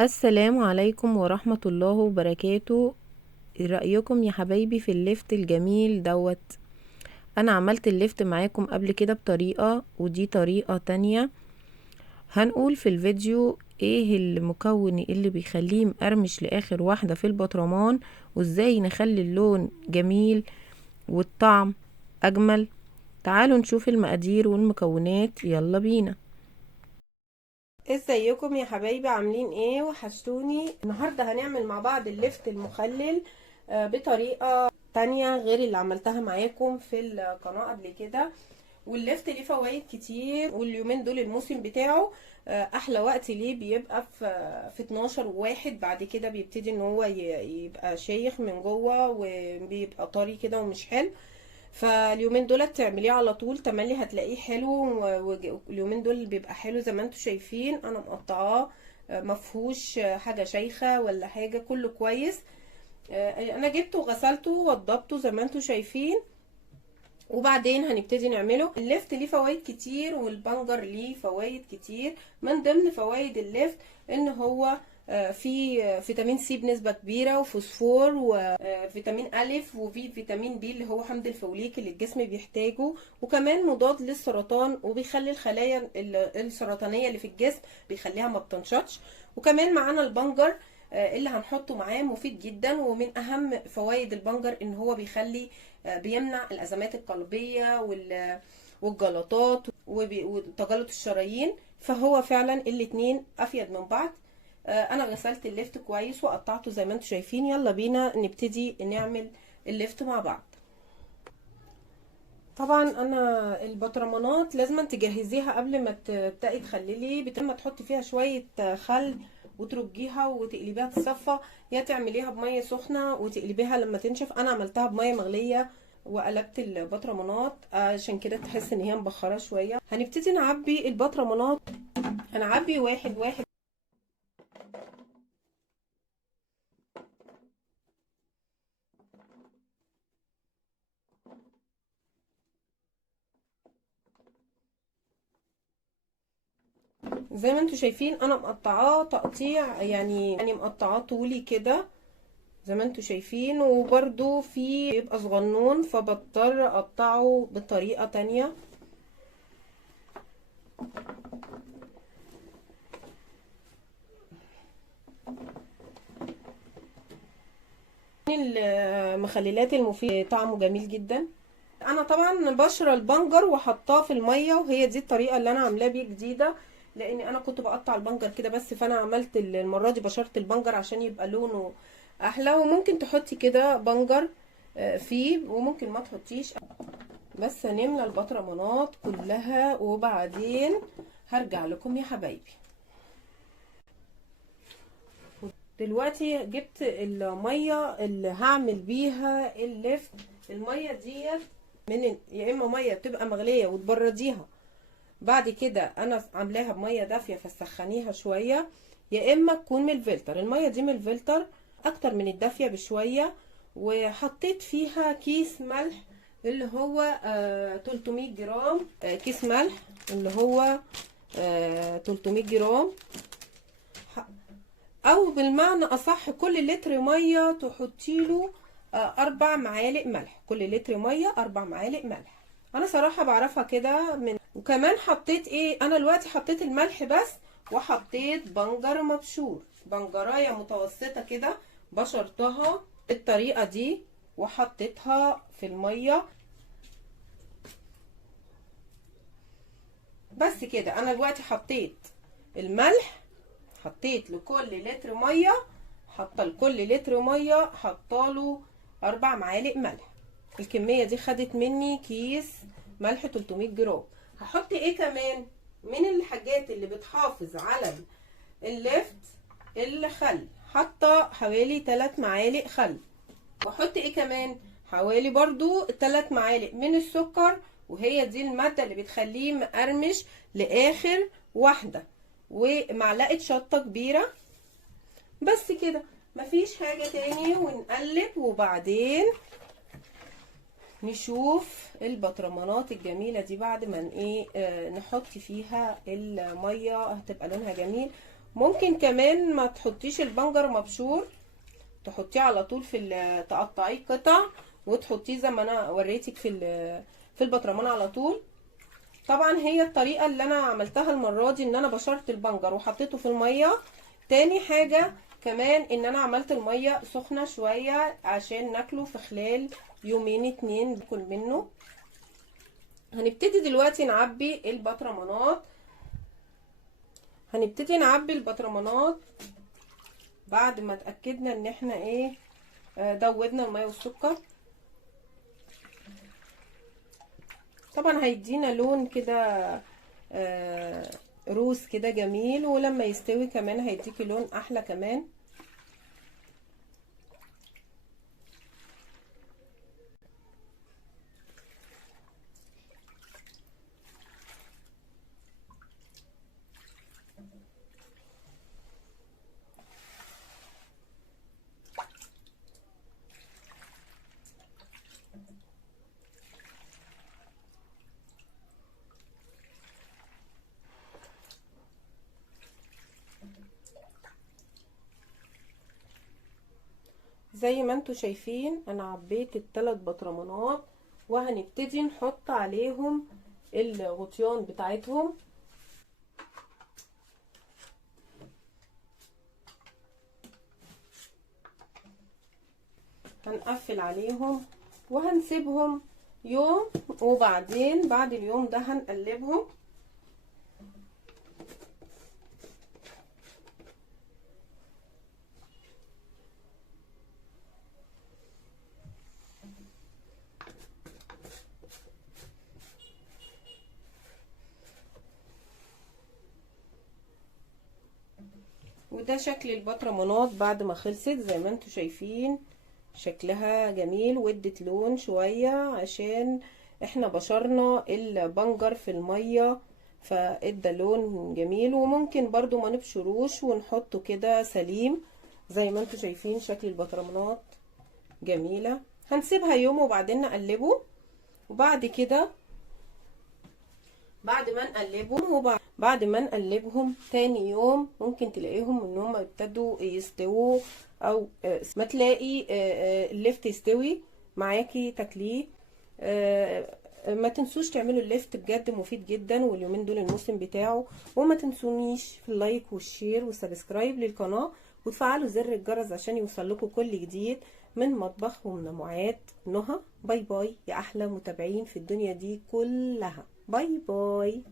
السلام عليكم ورحمة الله وبركاته. إيه رأيكم يا حبايبي في الليفت الجميل دوت؟ انا عملت الليفت معاكم قبل كده بطريقة، ودي طريقة تانية. هنقول في الفيديو ايه المكون اللي بيخليه مقرمش لاخر واحدة في البطرمان، وازاي نخلي اللون جميل والطعم اجمل. تعالوا نشوف المقادير والمكونات، يلا بينا. ازيكم يا حبايبي، عاملين ايه؟ وحشتوني. النهارده هنعمل مع بعض الليفت المخلل بطريقه تانية غير اللي عملتها معاكم في القناه قبل كده. والليفت ليه فوائد كتير، واليومين دول الموسم بتاعه احلى وقت ليه بيبقى في 12 واحد. بعد كده بيبتدي ان هو يبقى شيخ من جوه وبيبقى طري كده ومش حلو. فاليومين دول تعمليه على طول تملي هتلاقيه حلو، واليومين دول بيبقى حلو زي ما انتم شايفين. انا مقطعاه مفهوش حاجه شيخه ولا حاجه، كله كويس. انا جبته وغسلته ووضبته زي ما انتم شايفين. وبعدين هنبتدي نعمله. الليفت ليه فوائد كتير، والبنجر ليه فوائد كتير. من ضمن فوائد الليفت ان هو في فيتامين سي بنسبة كبيرة، وفوسفور، وفيتامين ألف، وفي فيتامين بي اللي هو حمض الفوليك اللي الجسم بيحتاجه. وكمان مضاد للسرطان، وبيخلي الخلايا السرطانية اللي في الجسم بيخليها ما بتنشطش. وكمان معانا البنجر اللي هنحطه معاه مفيد جدا. ومن أهم فوائد البنجر ان هو بيخلي بيمنع الأزمات القلبية والجلطات وتجلط الشرايين. فهو فعلا الاتنين أفيد من بعض. انا غسلت الليفت كويس وقطعته زي ما انتم شايفين. يلا بينا نبتدي نعمل الليفت مع بعض. طبعا انا البطرمانات لازم تجهزيها قبل ما تبداي تخللي. ما تحطي فيها شويه خل وترجيها وتقلبيها تصفى، يا تعمليها بميه سخنه وتقلبيها لما تنشف. انا عملتها بميه مغليه وقلبت البطرمانات عشان كده تحس ان هي مبخره شويه. هنبتدي نعبي البطرمانات. هنعبي واحد واحد زي ما انتوا شايفين. انا مقطعاه تقطيع يعني مقطعاه طولي كده زي ما انتوا شايفين. وبرده في يبقى صغنون فبضطر اقطعه بطريقة تانية. المخللات المفيدة طعمه جميل جدا. انا طبعا بشر البنجر وحطاه في المية، وهي دي الطريقة اللي انا عاملاه بيه جديدة، لان انا كنت بقطع البنجر كده بس. فانا عملت المرة دي بشرت البنجر عشان يبقى لونه احلى. وممكن تحطي كده بنجر فيه، وممكن ما تحطيش. بس هنملى البطرمانات كلها وبعدين هرجع لكم يا حبايبي. دلوقتي جبت المية اللي هعمل بيها اللفت. المية ديت يا اما مية بتبقى مغلية وتبرديها، بعد كده انا عاملاها بمية دافية فسخنيها شوية، يا اما تكون من الفلتر. المية دي من الفلتر اكتر من الدافية بشوية. وحطيت فيها كيس ملح اللي هو 300 جرام. كيس ملح اللي هو 300 جرام. او بالمعنى اصح كل لتر ميه تحطي له 4 معالق ملح. كل لتر ميه 4 معالق ملح. انا صراحه بعرفها كده وكمان حطيت ايه، انا دلوقتي حطيت الملح بس، وحطيت بنجر مبشور، بنجرايه متوسطه كده بشرتها بالطريقه دي وحطيتها في الميه. بس كده. انا دلوقتي حطيت الملح، حطيت لكل لتر ميه، حاطه لكل لتر ميه حطاله 4 معالق ملح. الكميه دي خدت مني كيس ملح 300 جرام. هحط ايه كمان من الحاجات اللي بتحافظ على اللفت؟ الخل. حاطه حوالي 3 معالق خل. واحط ايه كمان؟ حوالي برضو 3 معالق من السكر، وهي دي المادة اللي بتخليه مقرمش لاخر واحدة. ومعلقة شطة كبيرة. بس كده، مفيش حاجة تاني. ونقلب وبعدين نشوف البطرمانات الجميلة دي بعد ما ايه نحط فيها المية هتبقى لونها جميل. ممكن كمان ما تحطيش البنجر مبشور، تحطيه على طول تقطعيه قطع وتحطيه زي ما انا وريتك في البطرمان على طول. طبعا هي الطريقه اللي انا عملتها المره دي ان انا بشرت البنجر وحطيته في الميه. تاني حاجه كمان ان انا عملت الميه سخنه شويه عشان ناكله في خلال يومين 2 ناكل منه. هنبتدي دلوقتي نعبي البطرمانات. بعد ما اتاكدنا ان احنا دوبنا الميه والسكر. طبعا هيدينا لون كده روز كده جميل، ولما يستوي كمان هيديكي لون احلى كمان. زي ما انتوا شايفين انا عبيت ال3 بطرمانات، وهنبتدي نحط عليهم الغطيان بتاعتهم. هنقفل عليهم وهنسيبهم يوم، وبعدين بعد اليوم ده هنقلبهم. وده شكل البطرمانات بعد ما خلصت. زي ما انتوا شايفين شكلها جميل وادت لون شوية عشان احنا بشرنا البنجر في المية، فادى لون جميل. وممكن برضو ما نبشروش ونحطه كده سليم. زي ما انتوا شايفين شكل البطرمانات جميلة. هنسيبها يوم وبعدين نقلبه. وبعد كده بعد ما نقلبهم تاني يوم ممكن تلاقيهم ان هم ابتدوا يستووا، او ما تلاقي اللفت يستوي معاكي تاكليه. ما تنسوش تعملوا اللفت، بجد مفيد جدا، واليومين دول الموسم بتاعه. وما تنسونيش في اللايك والشير والسبسكرايب للقناة، وتفعلوا زر الجرس عشان يوصل لكم كل جديد من مطبخ ومنوعات نهى. باي باي يا احلى متابعين في الدنيا دي كلها. باي باي.